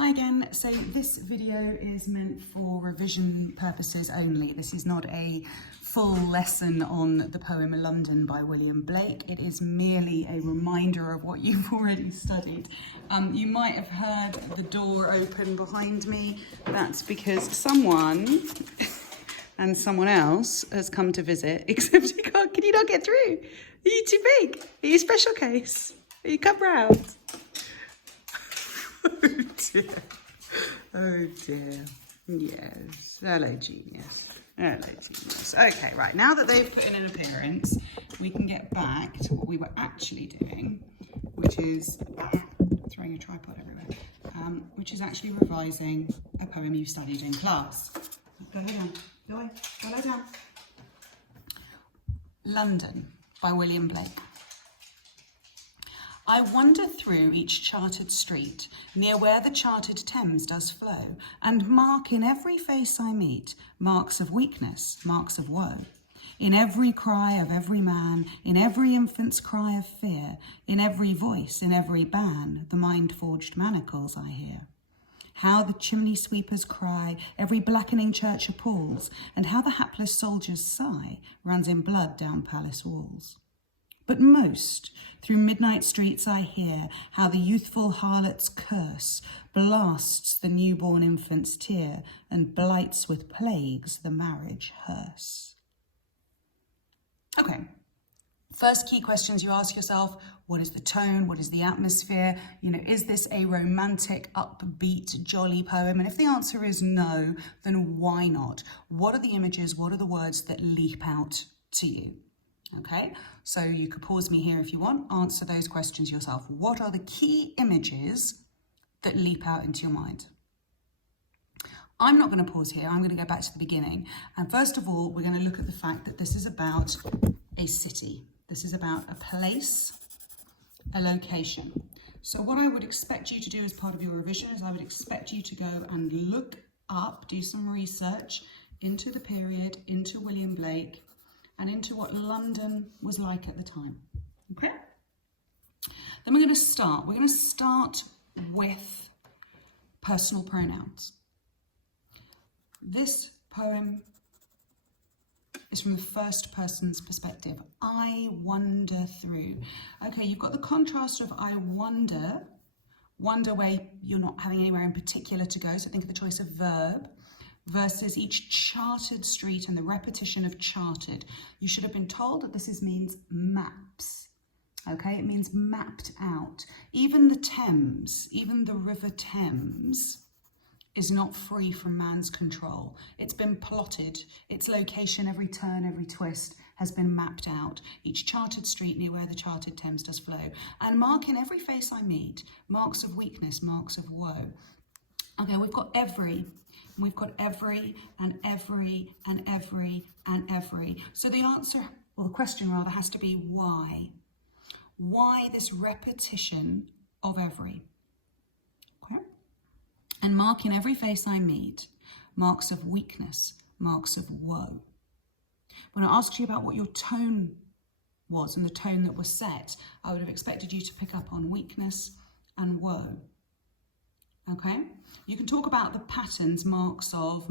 Hi again. So this video is meant for revision purposes only. This is not a full lesson on the poem London by William Blake. It is merely a reminder of what you've already studied. You might have heard the door open behind me. That's because someone and someone else has come to visit, except you can't, can you not get through? Are you too big? Are you special case? Are you come round? Oh dear. Oh dear. Yes. Hello, genius. Hello, genius. Okay, right. Now that they've put in an appearance, we can get back to what we were actually doing, which is throwing a tripod everywhere, which is actually revising a poem you studied in class. Go down. Go away. Go lie down. London by William Blake. I wander through each chartered street, near where the chartered Thames does flow, and mark in every face I meet marks of weakness, marks of woe. In every cry of every man, in every infant's cry of fear, in every voice, in every ban, the mind-forged manacles I hear. How the chimney sweepers cry, every blackening church appalls, and how the hapless soldier's sigh runs in blood down palace walls. But most, through midnight streets I hear how the youthful harlot's curse blasts the newborn infant's tear and blights with plagues the marriage hearse. Okay, first key questions you ask yourself: what is the tone? What is the atmosphere? You know, is this a romantic, upbeat, jolly poem? And if the answer is no, then why not? What are the images? What are the words that leap out to you? Okay, so you could pause me here if you want, answer those questions yourself. What are the key images that leap out into your mind? I'm not going to pause here, I'm going to go back to the beginning. And first of all, we're going to look at the fact that this is about a city. This is about a place, a location. So what I would expect you to do as part of your revision is I would expect you to go and look up, do some research into the period, into William Blake, and into what London was like at the time, okay? Then we're going to start. We're going to start with personal pronouns. This poem is from the first person's perspective. I wander through. Okay, you've got the contrast of I wonder where you're not having anywhere in particular to go, so think of the choice of verb, versus each chartered street and the repetition of chartered. You should have been told that this means maps. Okay, it means mapped out. Even the Thames, even the River Thames is not free from man's control. It's been plotted. Its location, every turn, every twist has been mapped out. Each chartered street near where the chartered Thames does flow. And mark in every face I meet marks of weakness, marks of woe. Okay, we've got every, and every, and every, and every. So the answer, or the question rather, has to be why? Why this repetition of every? Okay? And mark in every face I meet marks of weakness, marks of woe. When I asked you about what your tone was and the tone that was set, I would have expected you to pick up on weakness and woe. Okay, you can talk about the patterns, marks of,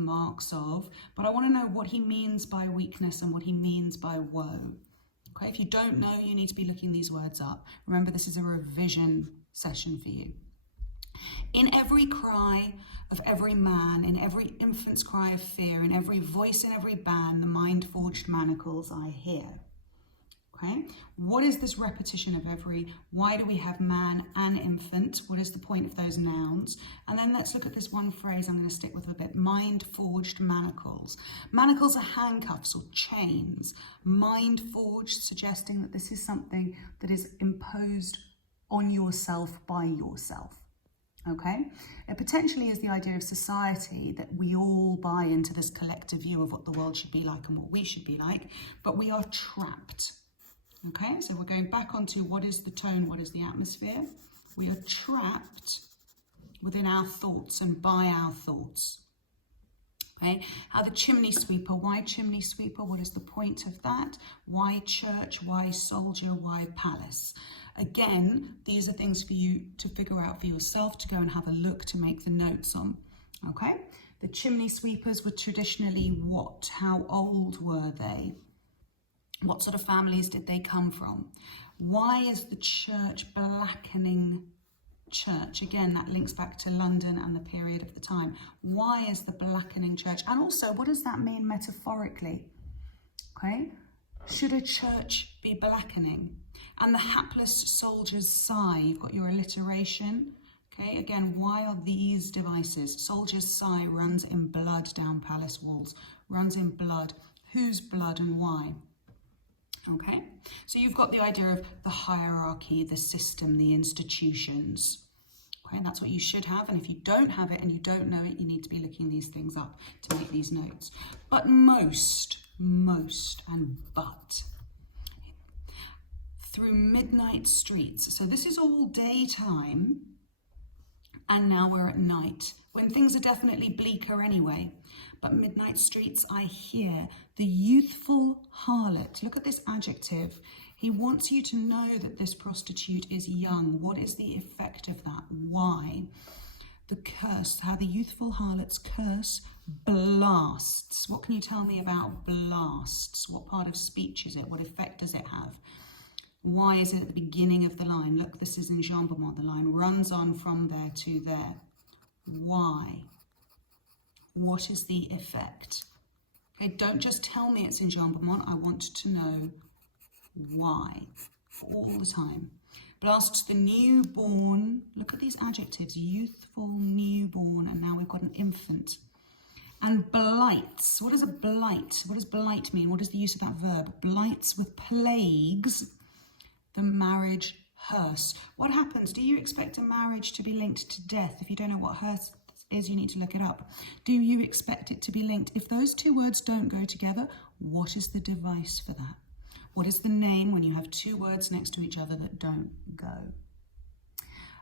but I want to know what he means by weakness and what he means by woe. Okay, if you don't know, you need to be looking these words up. Remember, this is a revision session for you. In every cry of every man, in every infant's cry of fear, in every voice, in every ban, the mind-forged manacles I hear. Okay, what is this repetition of every? Why do we have man and infant? What is the point of those nouns? And then let's look at this one phrase I'm going to stick with a bit. Mind-forged manacles. Manacles are handcuffs or chains. Mind-forged, suggesting that this is something that is imposed on yourself by yourself. Okay, it potentially is the idea of society that we all buy into this collective view of what the world should be like and what we should be like, but we are trapped. Okay, so we're going back onto what is the tone, what is the atmosphere. We are trapped within our thoughts and by our thoughts. Okay, how the chimney sweeper, why chimney sweeper? What is the point of that? Why church? Why soldier? Why palace? Again, these are things for you to figure out for yourself, to go and have a look, to make the notes on. Okay, the chimney sweepers were traditionally what? How old were they? What sort of families did they come from? Why is the church blackening church? Again, that links back to London and the period of the time. Why is the blackening church? And also, what does that mean metaphorically? Okay, should a church be blackening? And the hapless soldier's sigh, you've got your alliteration. Okay, again, why are these devices? Soldier's sigh runs in blood down palace walls, runs in blood. Whose blood and why? Okay, so you've got the idea of the hierarchy, the system, the institutions. Okay, that's what you should have. And if you don't have it and you don't know it, you need to be looking these things up to make these notes. But through midnight streets. So this is all daytime, and now we're at night, when things are definitely bleaker anyway. But midnight streets, I hear the youthful harlot. Look at this adjective. He wants you to know that this prostitute is young. What is the effect of that? Why? The curse, how the youthful harlot's curse blasts. What can you tell me about blasts? What part of speech is it? What effect does it have? Why is it at the beginning of the line? Look, this is in Jambomont. The line runs on from there to there. Why? What is the effect? Okay, don't just tell me it's in Jambomont. I want to know why all the time. Blasts the newborn. Look at these adjectives. Youthful, newborn, and now we've got an infant. And blights. What is a blight? What does blight mean? What is the use of that verb? Blights with plagues the marriage hearse. What happens? Do you expect a marriage to be linked to death? If you don't know what hearse is, you need to look it up. Do you expect it to be linked? If those two words don't go together, what is the device for that? What is the name when you have two words next to each other that don't go?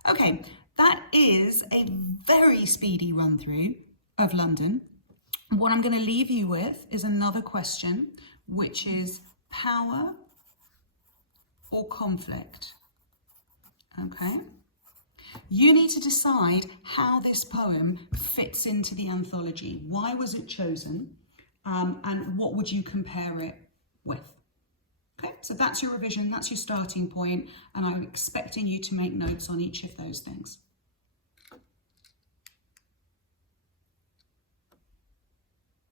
Okay, that is a very speedy run through of London. What I'm going to leave you with is another question, which is power or conflict. Okay? You need to decide how this poem fits into the anthology. Why was it chosen? And what would you compare it with? Okay, so that's your revision, that's your starting point, and I'm expecting you to make notes on each of those things.